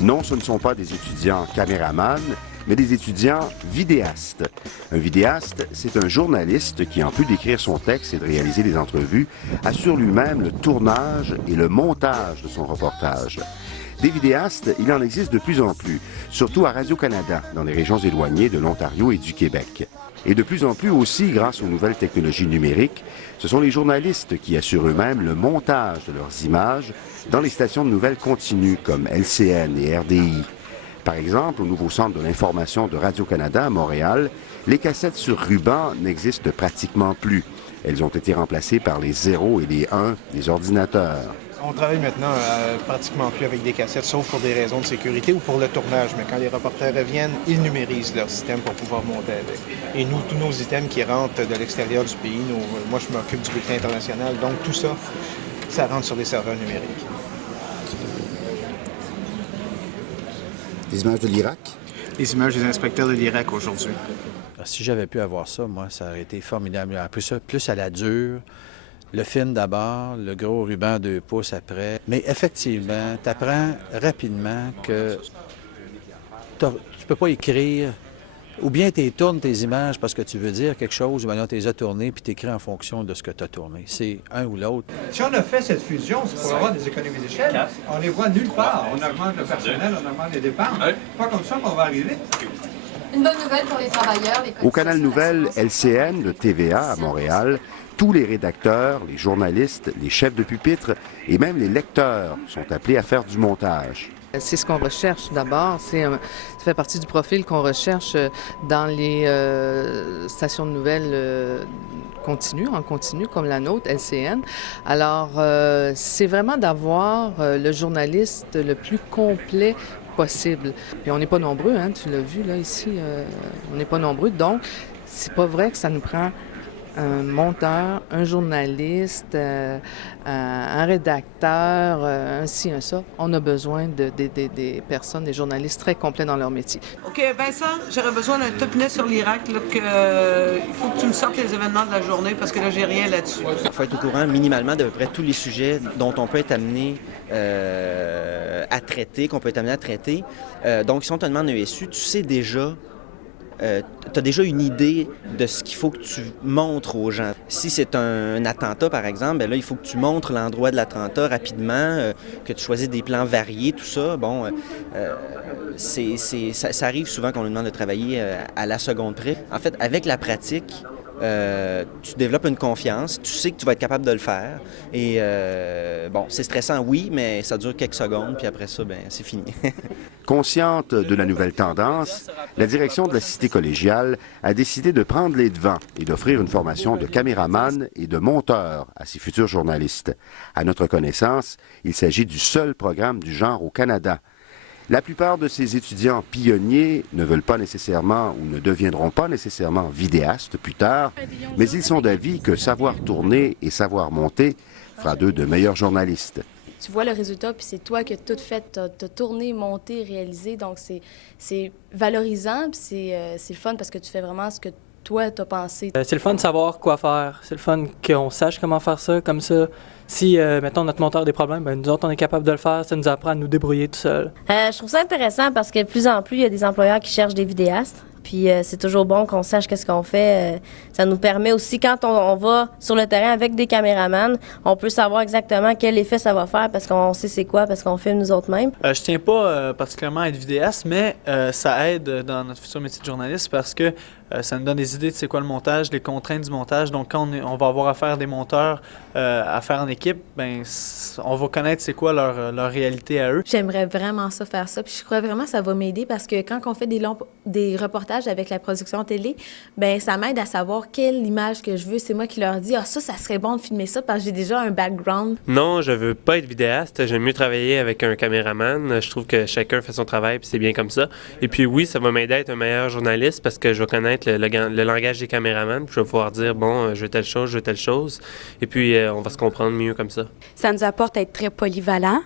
Non, ce ne sont pas des étudiants caméramans, mais des étudiants vidéastes. Un vidéaste, c'est un journaliste qui, en plus d'écrire son texte et de réaliser des entrevues, assure lui-même le tournage et le montage de son reportage. Des vidéastes, il en existe de plus en plus, surtout à Radio-Canada, dans les régions éloignées de l'Ontario et du Québec. Et de plus en plus aussi, grâce aux nouvelles technologies numériques, ce sont les journalistes qui assurent eux-mêmes le montage de leurs images dans les stations de nouvelles continues comme LCN et RDI. Par exemple, au nouveau centre de l'information de Radio-Canada à Montréal, les cassettes sur ruban n'existent pratiquement plus. Elles ont été remplacées par les 0 et les 1 des ordinateurs. On travaille maintenant pratiquement plus avec des cassettes, sauf pour des raisons de sécurité ou pour le tournage. Mais quand les reporters reviennent, ils numérisent leur système pour pouvoir monter avec. Et nous, tous nos items qui rentrent de l'extérieur du pays, moi je m'occupe du bulletin international, donc tout ça, ça rentre sur des serveurs numériques. Les images de l'Irak? Les images des inspecteurs de l'Irak aujourd'hui. Si j'avais pu avoir ça, moi, ça aurait été formidable. Plus à la dure. Le film d'abord, le gros ruban 2 pouces après. Mais effectivement, tu apprends rapidement que tu peux pas écrire, ou bien tu tournes tes images parce que tu veux dire quelque chose, ou bien tu les as tournées puis tu écris en fonction de ce que tu as tourné. C'est un ou l'autre. Si on a fait cette fusion, c'est pour avoir des économies d'échelle. On les voit nulle part. On augmente le personnel, on augmente les dépenses. Pas comme ça qu'on va arriver. Une bonne nouvelle pour les travailleurs. Au Canal Nouvelle LCN de TVA à Montréal, tous les rédacteurs, les journalistes, les chefs de pupitre et même les lecteurs sont appelés à faire du montage. C'est ce qu'on recherche d'abord. Ça fait partie du profil qu'on recherche dans les stations de nouvelles en continu, comme la nôtre, LCN. Alors, c'est vraiment d'avoir le journaliste le plus complet possible. Puis on n'est pas nombreux, hein, tu l'as vu là ici, on n'est pas nombreux. Donc, c'est pas vrai que ça nous prend un monteur, un journaliste, un rédacteur, un ci, un ça. On a besoin des personnes, des journalistes très complets dans leur métier. OK, Vincent, j'aurais besoin d'un top-net sur l'Irak. Il faut que tu me sortes les événements de la journée parce que là, j'ai rien là-dessus. Il faut être au courant minimalement d'à peu près tous les sujets dont on peut être amené à traiter, qu'on peut être amené à traiter. Donc, si on te demande un ESU, tu sais déjà tu as déjà une idée de ce qu'il faut que tu montres aux gens. Si c'est un attentat, par exemple, bien là, il faut que tu montres l'endroit de l'attentat rapidement, que tu choisisses des plans variés, tout ça. Bon, ça arrive souvent qu'on nous demande de travailler à la seconde près. En fait, avec la pratique, tu développes une confiance, tu sais que tu vas être capable de le faire. Et bon, c'est stressant, oui, mais ça dure quelques secondes, puis après ça, bien, c'est fini. Consciente de la nouvelle tendance, la direction de la Cité collégiale a décidé de prendre les devants et d'offrir une formation de caméraman et de monteur à ses futurs journalistes. À notre connaissance, il s'agit du seul programme du genre au Canada. La plupart de ces étudiants pionniers ne veulent pas nécessairement ou ne deviendront pas nécessairement vidéastes plus tard, mais ils sont d'avis que savoir tourner et savoir monter fera d'eux de meilleurs journalistes. Tu vois le résultat, puis c'est toi qui as tout fait, t'as tourné, monté, réalisé, donc c'est valorisant, puis c'est le fun parce que tu fais vraiment ce que toi t'as pensé. C'est le fun de savoir quoi faire, c'est le fun qu'on sache comment faire ça, comme ça. Si, mettons, notre monteur a des problèmes, bien, nous autres, on est capable de le faire, ça nous apprend à nous débrouiller tout seul. Je trouve ça intéressant parce que de plus en plus, il y a des employeurs qui cherchent des vidéastes. Puis c'est toujours bon qu'on sache qu'est-ce qu'on fait. Ça nous permet aussi, quand on va sur le terrain avec des caméramans, on peut savoir exactement quel effet ça va faire parce qu'on sait c'est quoi, parce qu'on filme nous autres mêmes. Je tiens pas particulièrement à être vidéaste, mais ça aide dans notre futur métier de journaliste parce que ça nous donne des idées de c'est quoi le montage, les contraintes du montage. Donc, quand on va avoir affaire à des monteurs à faire en équipe, ben on va connaître c'est quoi leur réalité à eux. J'aimerais vraiment ça faire ça. Puis je crois vraiment que ça va m'aider parce que quand on fait des reportages avec la production télé, ben ça m'aide à savoir quelle image que je veux. C'est moi qui leur dis « Ah, ça serait bon de filmer ça parce que j'ai déjà un background. » Non, je veux pas être vidéaste. J'aime mieux travailler avec un caméraman. Je trouve que chacun fait son travail puis c'est bien comme ça. Et puis oui, ça va m'aider à être un meilleur journaliste parce que je vais connaître le langage des caméramans, puis je vais pouvoir dire, bon, je veux telle chose, et puis on va se comprendre mieux comme ça. Ça nous apporte à être très polyvalent,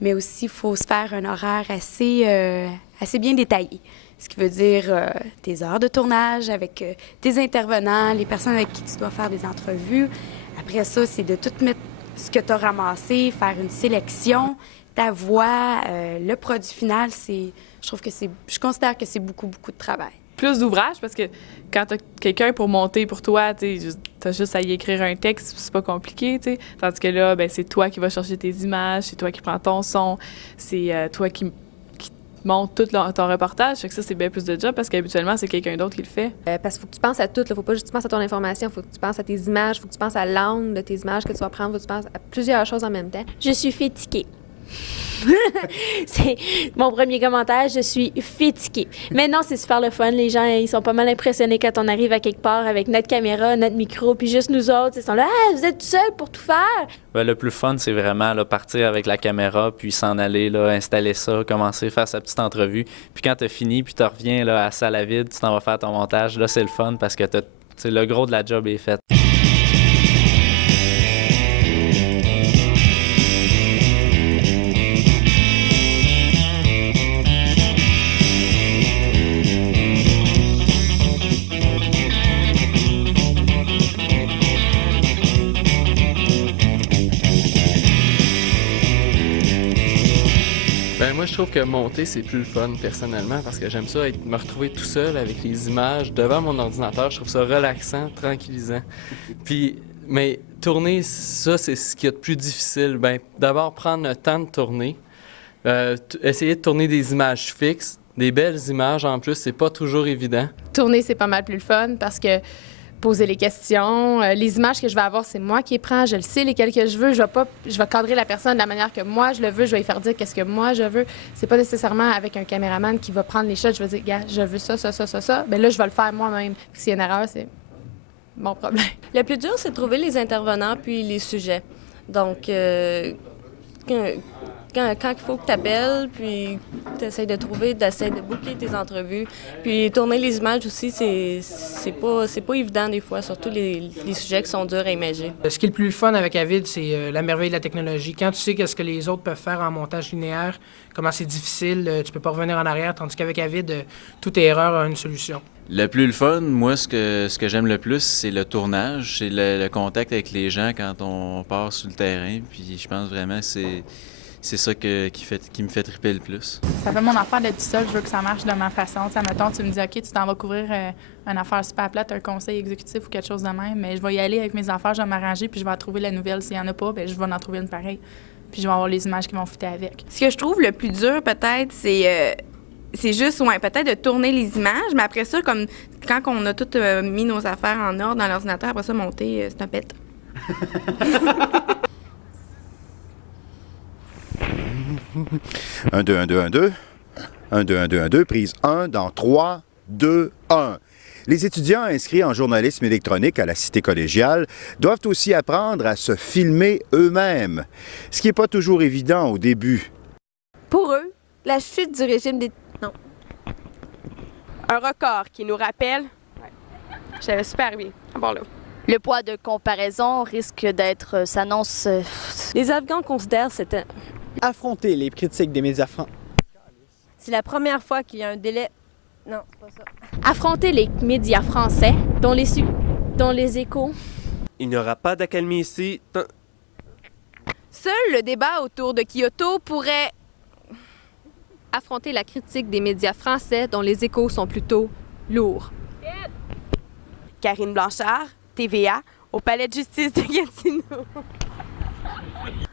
mais aussi, il faut se faire un horaire assez bien détaillé. Ce qui veut dire tes heures de tournage avec tes intervenants, les personnes avec qui tu dois faire des entrevues. Après ça, c'est de tout mettre ce que tu as ramassé, faire une sélection, ta voix, le produit final, je considère que c'est beaucoup, beaucoup de travail. Plus d'ouvrage parce que quand t'as quelqu'un pour monter pour toi, t'as juste à y écrire un texte, c'est pas compliqué, t'sais. Tandis que là, ben, c'est toi qui vas chercher tes images, c'est toi qui prends ton son, c'est toi qui monte tout ton reportage. Fait que ça, c'est bien plus de job parce qu'habituellement, c'est quelqu'un d'autre qui le fait. Parce qu'il faut que tu penses à tout. Il ne faut pas juste que tu penses à ton information. Il faut que tu penses à tes images. Il faut que tu penses à l'angle de tes images que tu vas prendre. Il faut que tu penses à plusieurs choses en même temps. Je suis fatiguée. C'est mon premier commentaire, je suis fatiguée. Mais non, c'est super le fun. Les gens, ils sont pas mal impressionnés quand on arrive à quelque part avec notre caméra, notre micro, puis juste nous autres, ils sont là, ah, vous êtes tout seul pour tout faire. Ben, le plus fun, c'est vraiment là, partir avec la caméra, puis s'en aller, là, installer ça, commencer à faire sa petite entrevue. Puis quand tu as fini, puis tu reviens là, à la salle à vide, tu t'en vas faire ton montage. Là, c'est le fun parce que le gros de la job est fait. Ben moi, je trouve que monter, c'est plus le fun, personnellement, parce que j'aime ça, me retrouver tout seul avec les images devant mon ordinateur. Je trouve ça relaxant, tranquillisant. Mais tourner, ça, c'est ce qu'il y a de plus difficile. Ben, d'abord, prendre le temps de tourner, essayer de tourner des images fixes, des belles images en plus, c'est pas toujours évident. Tourner, c'est pas mal plus le fun parce que poser les questions, les images que je vais avoir, c'est moi qui les prends, je le sais lesquelles que je veux, je vais cadrer la personne de la manière que moi je le veux, je vais lui faire dire qu'est-ce que moi je veux. C'est pas nécessairement avec un caméraman qui va prendre les shots, je vais dire, gars, je veux ça. Ben là, je vais le faire moi-même. S'il y a une erreur, c'est mon problème. Le plus dur, c'est de trouver les intervenants puis les sujets. Donc, quand il faut que tu appelles, puis tu essaies de booker tes entrevues. Puis tourner les images aussi, c'est pas évident des fois, surtout les sujets qui sont durs à imager. Ce qui est le plus fun avec Avid, c'est la merveille de la technologie. Quand tu sais qu'est-ce que les autres peuvent faire en montage linéaire, comment c'est difficile, tu peux pas revenir en arrière, tandis qu'avec Avid, toute erreur a une solution. Le plus le fun, moi, ce que j'aime le plus, c'est le tournage, c'est le contact avec les gens quand on part sur le terrain. Puis je pense vraiment que c'est ça qui me fait triper le plus. Ça fait mon affaire d'être tout seul, je veux que ça marche de ma façon. T'sais, mettons, tu me dis, OK, tu t'en vas couvrir une affaire super plate, un conseil exécutif ou quelque chose de même, mais je vais y aller avec mes affaires, je vais m'arranger, puis je vais trouver la nouvelle. S'il n'y en a pas, bien, je vais en trouver une pareille. Puis je vais avoir les images qui vont fitter avec. Ce que je trouve le plus dur, peut-être, c'est juste, peut-être de tourner les images, mais après ça, comme quand on a tout mis nos affaires en ordre dans l'ordinateur, après ça, monter, c'est un pet. 1, 2, 1, 2, 1, 2. 1, 2, 1, 2, 1, 2. Prise 1 dans 3, 2, 1. Les étudiants inscrits en journalisme électronique à la Cité collégiale doivent aussi apprendre à se filmer eux-mêmes, ce qui n'est pas toujours évident au début. Pour eux, la chute du régime des... Non. Un record qui nous rappelle... J'avais super bien. À part là. Le poids de comparaison risque d'être... s'annonce... Les Afghans considèrent c'était... Affronter les critiques des médias français. C'est la première fois qu'il y a un délai... Non, c'est pas ça. Affronter les médias français, dont les échos. Il n'y aura pas d'accalmie ici. Seul le débat autour de Kyoto pourrait... Affronter la critique des médias français dont les échos sont plutôt lourds. Karine Blanchard, TVA, au palais de justice de Gatineau.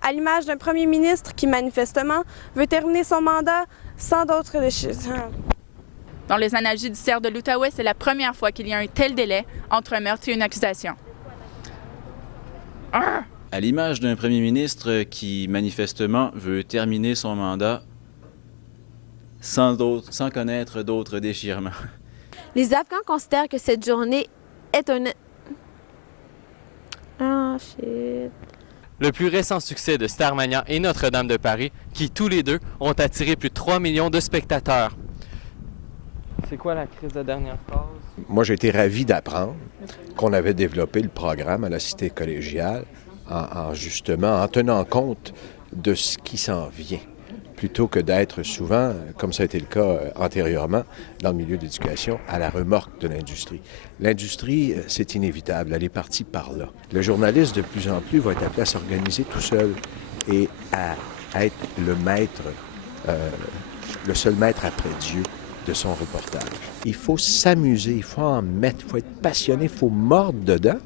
À l'image d'un premier ministre qui, manifestement, veut terminer son mandat sans d'autres décisions. Dans les annales judiciaires de l'Outaouais, c'est la première fois qu'il y a un tel délai entre un meurtre et une accusation. À l'image d'un premier ministre qui, manifestement, veut terminer son mandat sans connaître d'autres déchirements. Les Afghans considèrent que cette journée est un... Ah, shit. Le plus récent succès de Starmania et Notre-Dame de Paris, qui tous les deux ont attiré plus de 3 millions de spectateurs. C'est quoi la crise de dernière phrase? Moi, j'ai été ravi d'apprendre qu'on avait développé le programme à la Cité collégiale justement en tenant compte de ce qui s'en vient, plutôt que d'être souvent, comme ça a été le cas antérieurement, dans le milieu de l'éducation, à la remorque de l'industrie. L'industrie, c'est inévitable, elle est partie par là. Le journaliste, de plus en plus, va être appelé à s'organiser tout seul et à être le maître, le seul maître après Dieu de son reportage. Il faut s'amuser, il faut en mettre, il faut être passionné, il faut mordre dedans.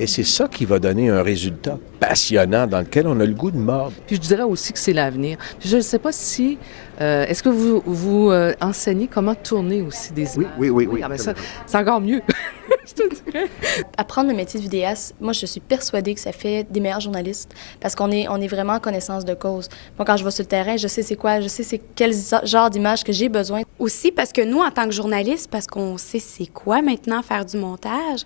Et c'est ça qui va donner un résultat passionnant dans lequel on a le goût de mordre. Puis je dirais aussi que c'est l'avenir. Je ne sais pas si... est-ce que vous enseignez comment tourner aussi des images? Oui. Ah ben ça, c'est encore mieux, je te dirais. Apprendre le métier de vidéaste, moi, je suis persuadée que ça fait des meilleurs journalistes parce qu'on est vraiment en connaissance de cause. Moi, quand je vais sur le terrain, je sais c'est quoi, je sais c'est quel genre d'image que j'ai besoin. Aussi parce que nous, en tant que journalistes, parce qu'on sait c'est quoi maintenant faire du montage,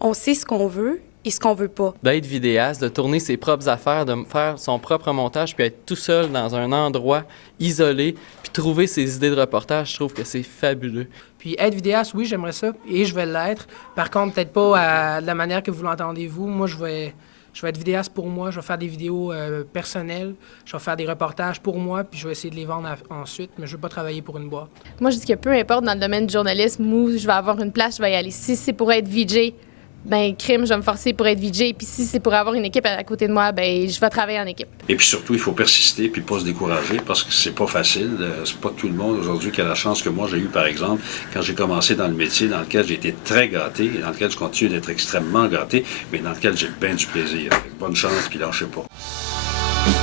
on sait ce qu'on veut et ce qu'on veut pas. D'être vidéaste, de tourner ses propres affaires, de faire son propre montage, puis être tout seul dans un endroit isolé, puis trouver ses idées de reportage, je trouve que c'est fabuleux. Puis être vidéaste, oui, j'aimerais ça, et je vais l'être. Par contre, peut-être pas de la manière que vous l'entendez vous. Moi, je vais être vidéaste pour moi, je vais faire des vidéos personnelles, je vais faire des reportages pour moi, puis je vais essayer de les vendre ensuite, mais je ne veux pas travailler pour une boîte. Moi, je dis que peu importe dans le domaine du journalisme où je vais avoir une place, je vais y aller. Si c'est pour être VJ, ben crime, je vais me forcer pour être VJ. Puis si c'est pour avoir une équipe à côté de moi, ben je vais travailler en équipe. Et puis surtout, il faut persister puis pas se décourager parce que c'est pas facile. C'est pas tout le monde aujourd'hui qui a la chance que moi j'ai eu, par exemple, quand j'ai commencé dans le métier dans lequel j'ai été très gâté, dans lequel je continue d'être extrêmement gâté, mais dans lequel j'ai bien du plaisir. Bonne chance puis lâchez pas.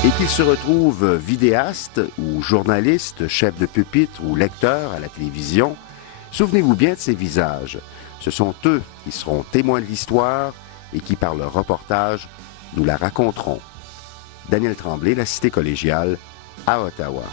Et qu'il se retrouve vidéaste ou journaliste, chef de pupitre ou lecteur à la télévision, souvenez-vous bien de ces visages. Ce sont eux qui seront témoins de l'histoire et qui, par leur reportage, nous la raconteront. Daniel Tremblay, La Cité collégiale, à Ottawa.